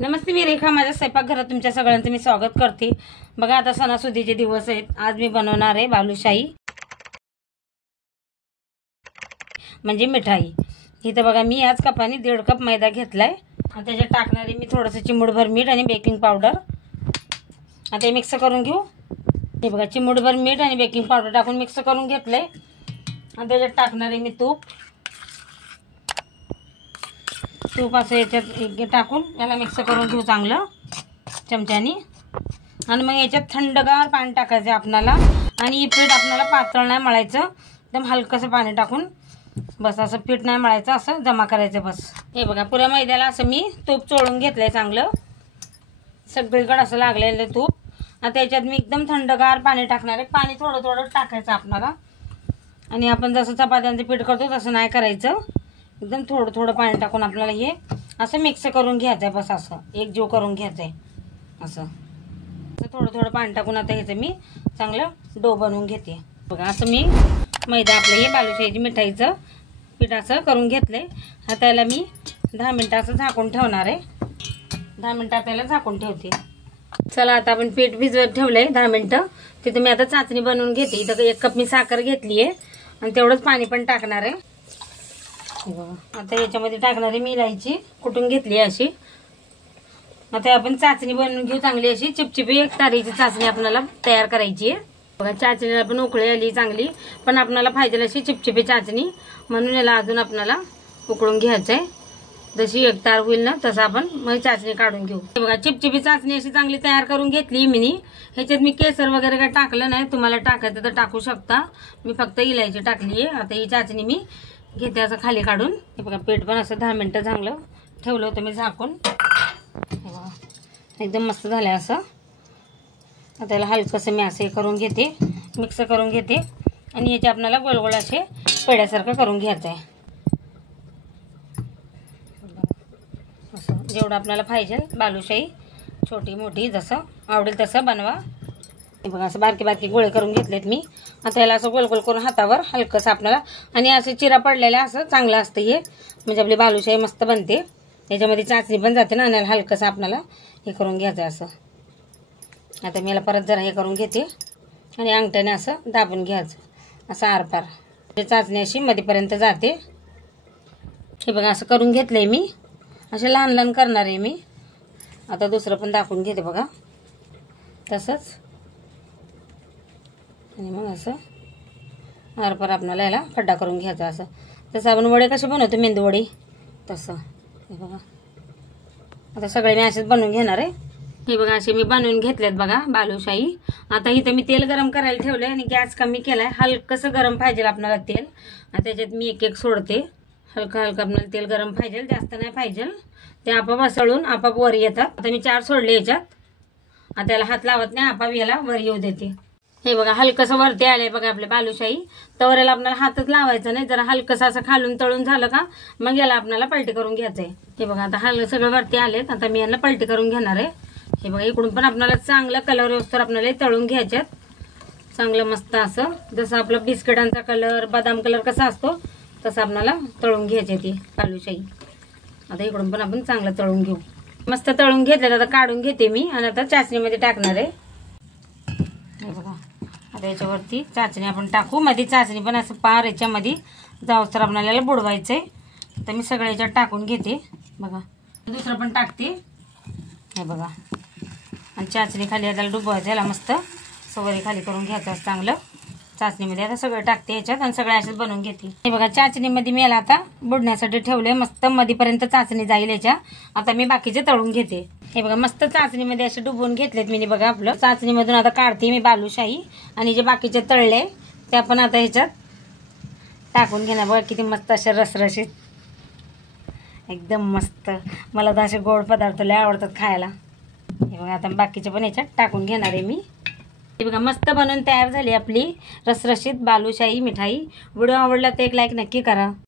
नमस्ते, मी रेखा. माझ्या स्वयंपाकघरात तुमच्या सगळ्यांचं मी स्वागत करते. बघा, आता सणासुदीचे दिवस आहेत. आज मी बनवणार आहे बालुशाही म्हणजे मिठाई. इथं बघा, मी याच कपाने 1.5 कप मैदा घेतलाय आणि त्याच्यात टाकणार आहे मी थोडंसं चिमूटभर मीठ आणि बेकिंग पावडर. आता हे मिक्स करून घेऊ. हे बघा, चिमूटभर मीठ आणि बेकिंग पावडर टाकून मिक्स करून घेतलंय आणि त्याच्यात टाकणार आहे मी तूप असं याच्यात टाकून याला मिक्स करून घेऊ चांगलं चमच्यानी. आणि मग याच्यात थंडगार पाणी टाकायचं आपल्याला. आणि ही पीठ आपल्याला पातळ नाही मळायचं, एकदम हलकंसं पाणी टाकून बस असं पीठ नाही मळायचं, असं जमा करायचं बस. हे बघा, पुऱ्या मैद्याला असं मी तूप चोळून घेतलंय चांगलं, सगळीकडे असं लागलेलं तूप. आता याच्यात मी एकदम थंडगार पाणी टाकणार आहे. पाणी थोडं थोडं टाकायचं आपल्याला. आणि आपण जसं चपात्यांचं पीठ करतो तसं नाही करायचं, एकदम थोडं थोडं पाणी टाकून आपल्याला हे असं मिक्स करून घ्यायचं आहे. बस असं एकजीव करून घ्यायचं आहे. असं थोडं थोडं पाणी टाकून आता ह्याचं मी चांगलं डो बनवून घेते. बघा, असं मी मैदा आपलं हे बालुशाहीची मिठाईचं पीठ असं करून घेतलंय. आता याला मी 10 मिनटं असं झाकून ठेवणार आहे. 10 मिनटं त्याला झाकून ठेवते. चला, आता आपण पीठ भिजवत ठेवलंय 10 मिनटं. तिथं मी आता चाचणी बनवून घेते. इथं 1 कप मी साखर घेतली आहे आणि तेवढंच पाणी पण टाकणार आहे. आता याच्यामध्ये टाकणारी मी इलायची कुटून घेतली अशी. आता आपण चाचणी बनवून घेऊ चांगली अशी चिपचिपी. 1 तारीची चाचणी आपल्याला तयार करायची आहे. बघा, चाचणीला पण उकळी आली चांगली, पण आपल्याला पाहिजे अशी चिपचिपी चाचणी, म्हणून याला अजून आपल्याला उकळून घ्यायचं आहे. जशी 1 तार होईल ना तसं आपण मग चाचणी काढून घेऊ. बघा, चिपचिपी चाचणी अशी चांगली तयार करून घेतली मी. ह्याच्यात मी केसर वगैरे काय टाकलं नाही, तुम्हाला टाकायचं तर टाकू शकता. मी फक्त इलायची टाकली आहे. आता ही चाचणी मी घेते असं खाली काढून. हे बघा, पीठ पण असं 10 मिनटं चांगलं ठेवलं होतं मी झाकून. एकदम मस्त झालं असं. आता त्याला हलकंसं मी असं करून घेते, मिक्स करून घेते. आणि याचे आपल्याला गोलगोल असे पेड्यासारखं करून घ्यायचं आहे. असं जेवढं आपल्याला पाहिजे बालुशाही, छोटी मोठी जसं आवडेल तसं बनवा. हे बघा, असं बारके बारके गोळे करून घेतलेत मी. आता याला असं गोल गोल करून हातावर हलकंसं आपल्याला, आणि असं चिरा पडलेला असं चांगलं असतं हे, म्हणजे आपली बालुशाही मस्त बनते. याच्यामध्ये चाचणी पण जाते ना. आणि हलकंसं आपल्याला हे करून घ्यायचं असं. आता मी याला परत जरा हे करून घेते आणि अंगठ्याने असं दाबून घ्यायचं असं आरपार. चाचणी अशी मध्येपर्यंत जाते. हे बघा, असं करून घेतलंय मी. असे लहान लहान करणार आहे मी. आता दुसरं पण दाखवून घेते बघा तसंच. आणि मग असं आरपार आपल्याला याला खड्डा करून घ्यायचा असं, जसं आपण वडे कसे बनवतो मेंदू वडी तसं. हे बघा, आता सगळे मी असेच बनवून घेणार आहे. हे बघा, असे मी बनवून घेतलेत बघा बालुशाही. आता इथं मी तेल गरम करायला ठेवलंय आणि गॅस कमी केलाय. हलकंसं गरम पाहिजे आपल्याला तेल. आणि त्याच्यात मी एक सोडते. हलकं हलकं आपल्याला तेल गरम पाहिजे, जास्त नाही पाहिजे. ते आपाप असळून आपाप वर येतात. आता मी 4 सोडले याच्यात. आता त्याला हात लावत नाही, आपाप याला वर येऊ देते. हे बघा, हलकंसं वरती आलंय बघा आपले बालुशाही. तर याला आपल्याला हातच लावायचं नाही, जरा हलकंसं असं खालून तळून झालं का मग याला आपल्याला पलटी करून घ्यायचंय. हे बघा, आता सगळं वरती आलेत. आता मी याला पलटी करून घेणार आहे. हे बघा, इकडून पण आपल्याला चांगलं कलर व्यवस्थित आपल्याला तळून घ्यायच्यात चांगलं मस्त असं. जसं आपलं बिस्किटांचा कलर, बदाम कलर कसा असतो तसं आपल्याला तळून घ्यायची ती बालुशाही. आता इकडून पण आपण चांगलं तळून घेऊ. मस्त तळून घेतलं. आता काढून घेते मी आणि आता चाचणीमध्ये टाकणार आहे. हे बघा, आता याच्यावरती चाचणी आपण टाकू. मध्ये चाचणी पण असं पार याच्यामध्ये जाऊस तर आपल्याला बुडवायचंय. तर मी सगळं याच्यात टाकून घेते. बघा, दुसरं पण टाकते. हे बघा, आणि चाचणी खाली याला डुबवायचं, याला मस्त सवरी खाली करून घ्यायचं चांगलं चाचणीमध्ये. आता सगळं टाकते याच्यात आणि सगळं असेच बनवून घेते. हे बघा, चाचणीमध्ये मी याला आता बुडण्यासाठी ठेवलंय. मस्त मध्येपर्यंत चाचणी जाईल याच्या. आता मी बाकीचे तळून घेते. हे बघा, मस्त चाचणीमध्ये असे डुबवून घेतलेत मी. बघा, आपलं चाचणीमधून आता काढते मी बालुशाही. आणि जे बाकीचे तळले ते आपण आता ह्याच्यात टाकून घेणार. बघा, किती मस्त असे रसरशीत, एकदम मस्त. मला तर असे गोड पदार्थ लय आवडतात खायला. हे बघा, आता बाकीचे पण याच्यात टाकून घेणार आहे मी. हे बघा, मस्त बनवून तयार झाली आपली रसरशीत बालुशाही मिठाई. व्हिडिओ आवडला तर एक लाईक नक्की करा.